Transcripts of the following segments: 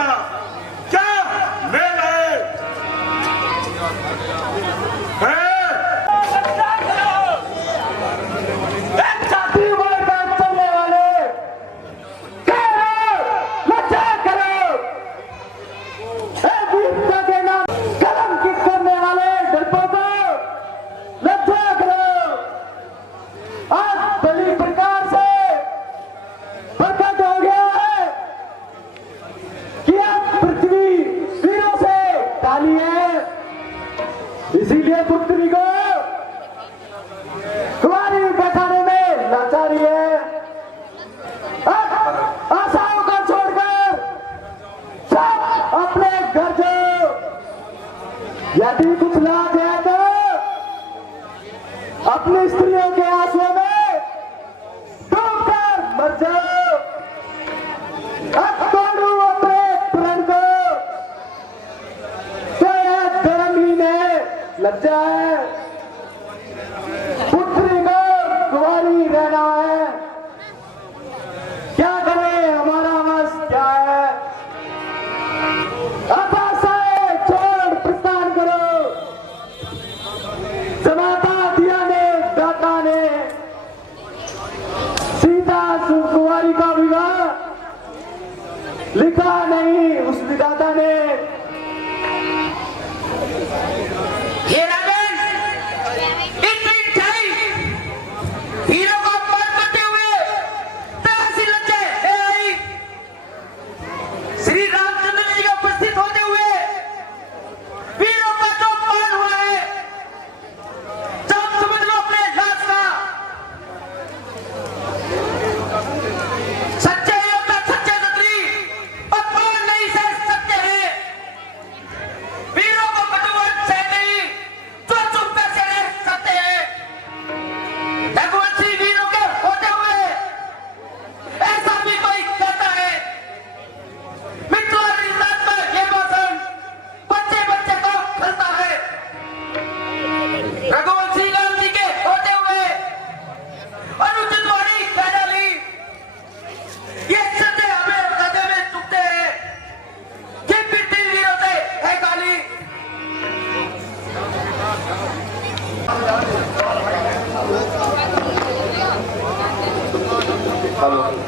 का क्या मेल है? इसीलिए पुत्री को कुंवारी बैठाने में लाचारी है। आशाओं को छोड़कर सब अपने घर जाओ। यदि कुछ लाज है तो अपनी स्त्रियों के आंसुओं में डूबकर मर जाओ। अब तोड़ू अपने प्रण को तो यह धर्मी में लज्जा है। पुत्री को कुंवारी रहना है। क्या करें, हमारा बस क्या है। आशाएं छोड़ प्रस्थान करो। समाता दिया ने दाता ने सीता कुंवारी का विवाह लिखा नहीं उस विधाता ने।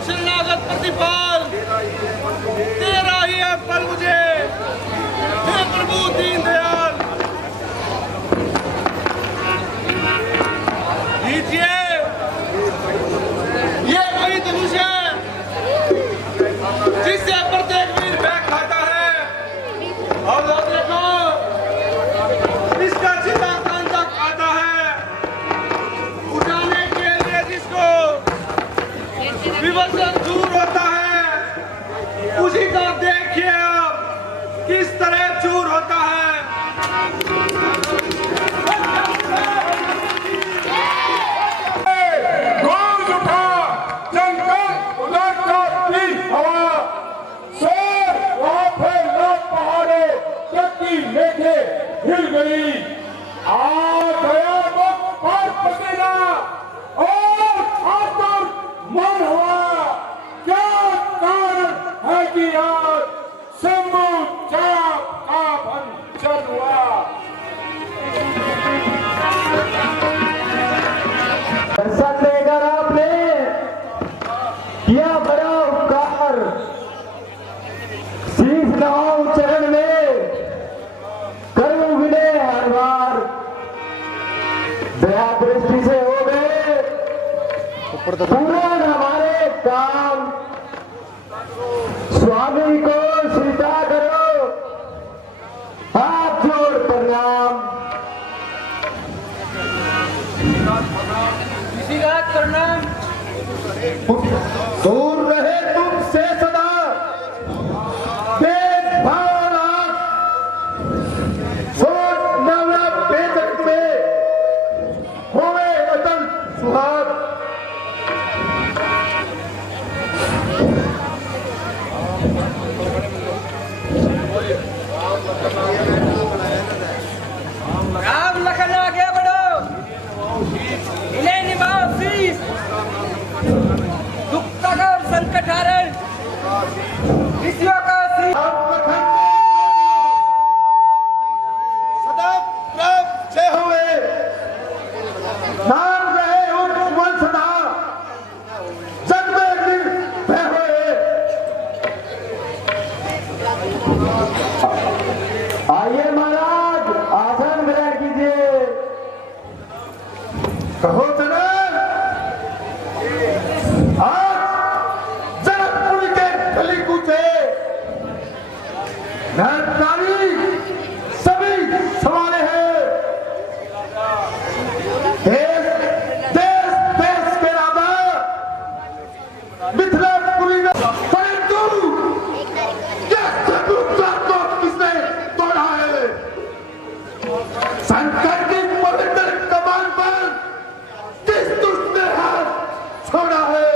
शरणागत प्रतिपाल तेरा ही है पर मुझे, हे प्रभु दीन दयाल। लीजिए ये वही धनुष है जिससे प्रत्येक वीर बैग खाता है। और देखो इसका चिता कान तक आता है। उठाने के लिए जिसको विवसन दूर होता है उसी का देखिए आप किस तरह चूर होता है। गूंज उठा जंगल उधर का तीन हवा, शोर वहां पे लोग पहाड़े चक्की मेघे हिल गई। आ गया वक्त पर पसीना और आतुर मन हुआ। क्या कारण है कि आज शंभू चाप का भंजन हुआ। दर्शन देकर आपने किया बड़ा उपकार। शीश नवाऊं चरण में करूं विनय हर बार। दया दृष्टि से हो गए पूरा हमारे काम। स्वामी को स्वीकार करो, हाथ जोड़ प्रणाम। प्रणाम। दूर रहे तुमसे सदा भेदभाव राग। सोच नवरा बेदक में होवे अटल सुहाग। राम लखन आगे बढ़ो, इन्हें निभाओ शीश। दुख तक आइए महाराज, आसन ग्रहण कीजिए। कहो जनक, आज जनकपुरी के गली कूचे नारी सभी सवाले हैं। देश देश देश के राजा मिथिलापुरी में, परंतु यह चतुर्था को किसने तोड़ा है? संकट की पवित्र कमान पर किस दुष्ट ने हाथ छोड़ा है?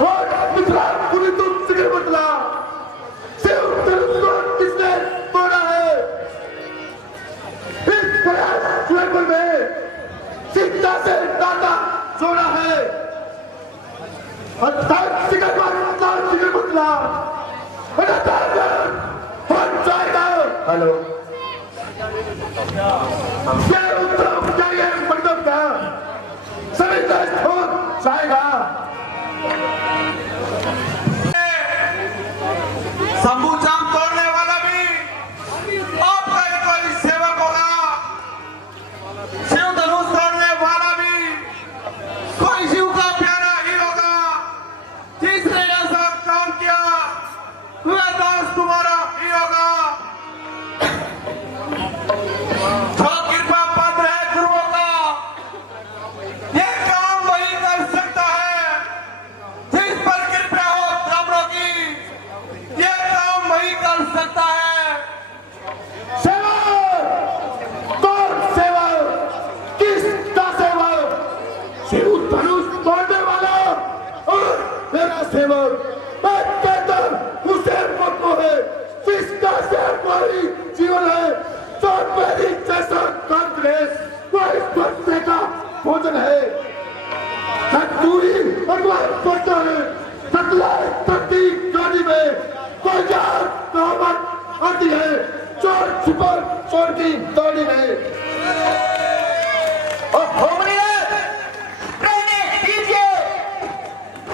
और मिथिलापुरी दुष्ट के बदला शिव धनुष को किसने तोड़ा है? इस प्रयास स्वयं में सीता से नाता जोड़ा है। हेलो, क्या उत्तर क्या ये मतलब का सभी देश हो जाएगा। शंभू चाम तोड़ने वाला भी आपका ही कोई सेवक होगा। शिव धनुष तोड़ने वाला भी कोई शिव का प्यारा ही होगा। जिसने ऐसा काम किया वह दास तुम्हारा ही होगा। जो कृपा पात्र है गुरुओं का, ये काम वही कर सकता है जिस पर कृपा हो ब्राह्मणों की। ये काम वही कर सकता है। सेवक कौन सेवक? किसका सेवक? शिव धनुष तोड़ने वाला और मेरा सेवक। मैं कहता हूं उसे पक्को है जिसका सेवक जीवन है। जो मेरी जैसा काम करे वो इस बच्चे का भोजन है। दूरी भगवान करता है सतलाई तकती गाड़ी में कोई जात नौबत आती है। चोर छुपा चोर की दौड़ी में।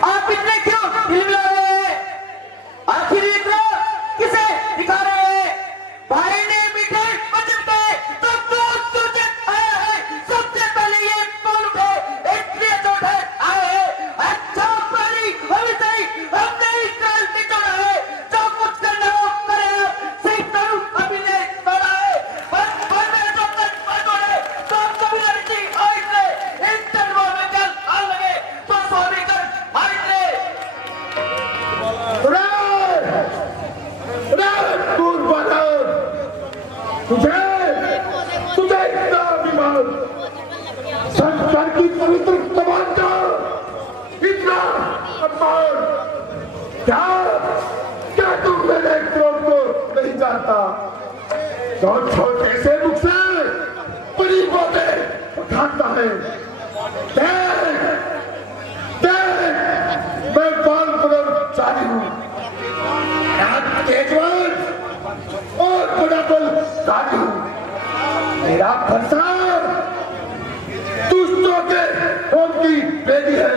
आप इतने क्यों हिल रहे हैं? आखिर इतना किसे दिखा रहे हैं? भाई ने मीठे वचन पे सब कुछ सूचित आया है। सबसे पहले ये बोल उठे, इसलिए तो उठे आए हैं। अच्छा पहली भविष्य हमने इस साल निचोड़ा है। जो कुछ करना हो करे। सिर्फ तनु अभी ने तोड़ा है। पर मेरे जो तक तोड़े तो कभी लड़की और इसने इस तलवार में चल आ लगे तो स्वामी कर मार ले। तुझे तुझे इतना अभिमान, संसार की पवित्र कमान का इतना अपमान। क्या क्या तुम मेरे क्रोध को नहीं जानता? तो छोटे से मुख से बड़ी बातें उठाता है। देख देख, मैं बाल बदल जारी हूँ, तेजवान और बड़ा बल जारी हूँ। मेरा फरसान दुष्टों के खून की बेटी है।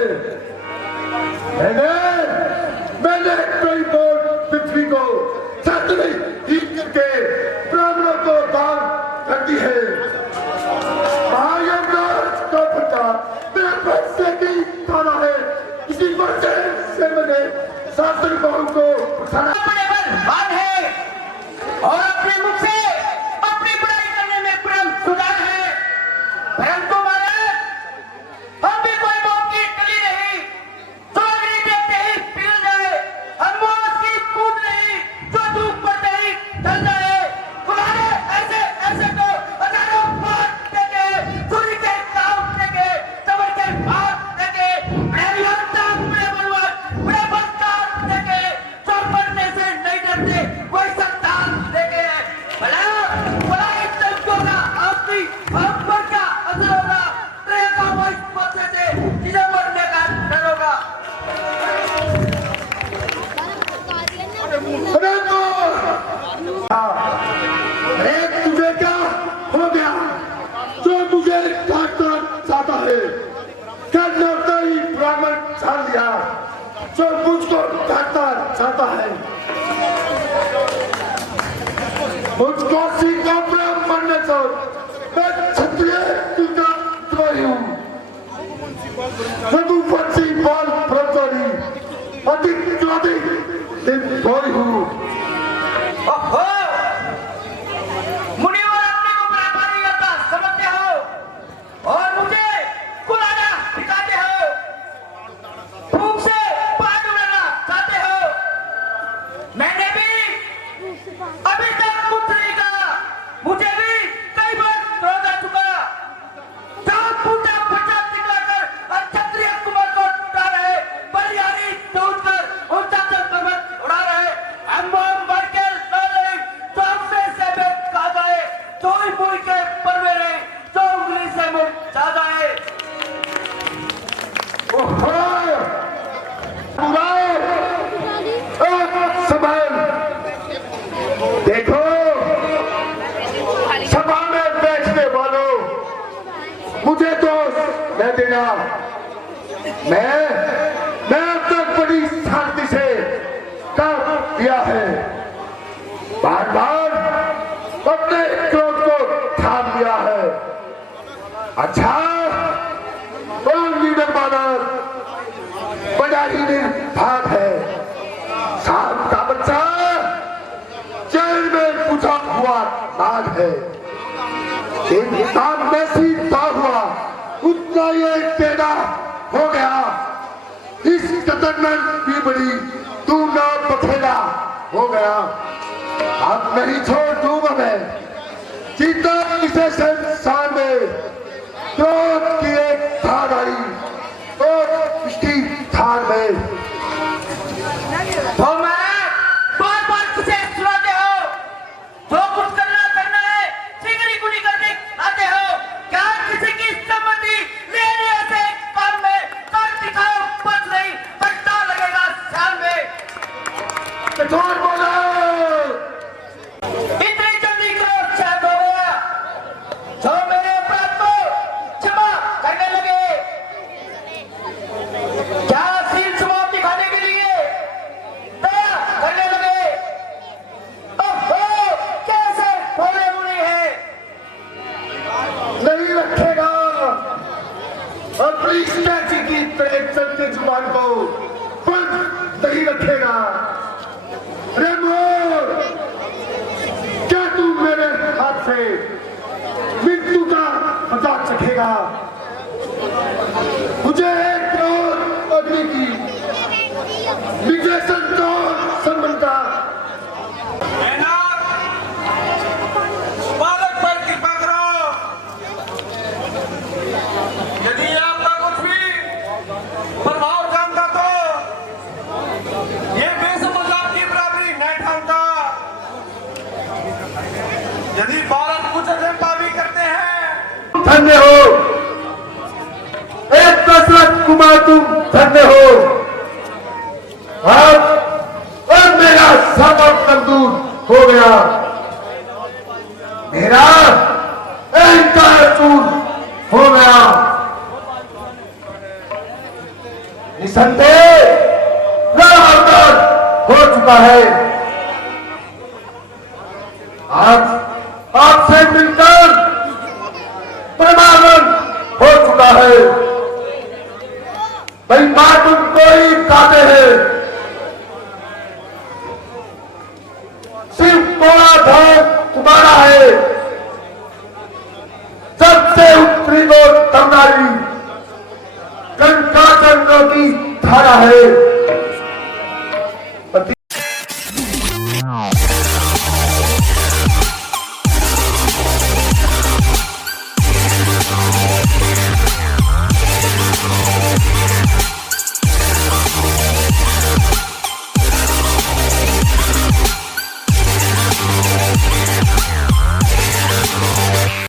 मैंने कई बार पृथ्वी को छत में हीट करके ब्राह्मणों को दान कर दी है। महायमराज का फटा मेरे पैसे की थाना है। इसी वजह से मैंने शास्त्र बहु को उठाना मान है और अपने मुख से अपनी बुराई करने में परम सुधार है। परंतु महाराज, हम भी कोई मौत की टली नहीं जो अग्नि देखते ही पिघल जाए। हम मौत की कूद नहीं जो धूप पड़ते ही ढल जाए। तुम्हारे ऐसे ऐसे को हजारों बात देंगे, सूर्य के ताप देंगे, चमन के भाग देंगे, बड़े विहंता, बड़े बलवान, बड़े बलदार देंगे। जो मरने से नहीं डरते वही संतान देंगे। भला भला इस तंत्रों का अपनी हम पर क्या असर होगा? तेरे का वही बच्चे से जिसे मरने का डर होगा। अरे तुझे क्या हो गया जो मुझे काटना चाहता है? क्या डरता ही ब्राह्मण छाड़ दिया जो मुझको काटना चाहता है? काशी का ब्राह्मण चोर, मैं क्षत्रिय तुझा द्रोही हूँ। रघुवंशी बाल ब्रह्मचारी, अधिक्रोधी निर्भय हूँ। ओहो! मुनिवर अपने को व्यापारी होता समझते हो और मुझे कुलाना सिखाते हो, भूख से पार उड़ाना चाहते हो। मैंने भी अभी तक कुछ नहीं कहा, मुझे भी कई बार रोक आ चुका। जब पूजा बचा दिखाकर और क्षत्रिय कुमार को उड़ा रहे, बलिहारी दूध कर उनका पर्वत उड़ा रहे, हम बढ़ के लड़े, चौक से बेच खा गए, चोई बोई के परवे रहे, जो उंगली से मुंह जा गए। देखो सभा में बैठने वालों, मुझे दोष न देना। मैं अब तक बड़ी शांति से काम किया है, बार बार अपने क्रोध को थाम लिया है। अच्छा और लीडर मानव बड़ा ही निर्भाग है। शाम का बच्चा जेल में पूछा हुआ नाग है, एक काम में सीधा हुआ उतना ये टेढ़ा हो गया। इस कदर में भी बड़ी तू ना बखेड़ा हो गया। अब नहीं छोड़ दूंगा मैं, सीता इसे संसार में क्रोध की एक धार आई और इसकी धार में तो मैं बार-बार तुझे सुनाते हो, जो कुछ करना है, सिगरी गुनी करके आते हो। क्या किसी की सम्मति लेने से काम में कर दिखाओ, बच नहीं, पट्टा लगेगा शाम में। कठोर बोला। इतनी जल्दी क्रोध शांत हो गया, जो मेरे अपराध को क्षमा करने लगे। क्या सील समाप्त दिखाने के लिए दया करने लगे। ओहो! कैसे भोले मुनि हैं। नहीं रखेगा अपनी स्टैची की तरह चलते जुबान को, बंद नहीं रखेगा। अरे मोर, क्या तू मेरे हाथ से मृत्यु का मजाक चखेगा? मुझे एक क्रोध अग्नि की, मुझे संतोष संबंध का। बालक पर कृपा करो। यदि आपका कुछ भी प्रभाव जानता तो ये बेसमझ आपकी बराबरी नहीं ठानता। यदि बालक कुछ अजंपा भी करते हैं, धन्य हो एक दशरथ कुमार, तुम धन्य हो। अब मेरा सबक मंजूर हो गया, मेरा अहंकार चूर हो गया। निसंदेह रावण हो चुका है। आज आपसे मिलकर प्रमाणन हो चुका है। भाई बात उनको ही कहते हैं, सिर्फ थोड़ा धन तुम्हारा है। सबसे उत्तरी को तमनारी कंकाचंद्रों की धारा है।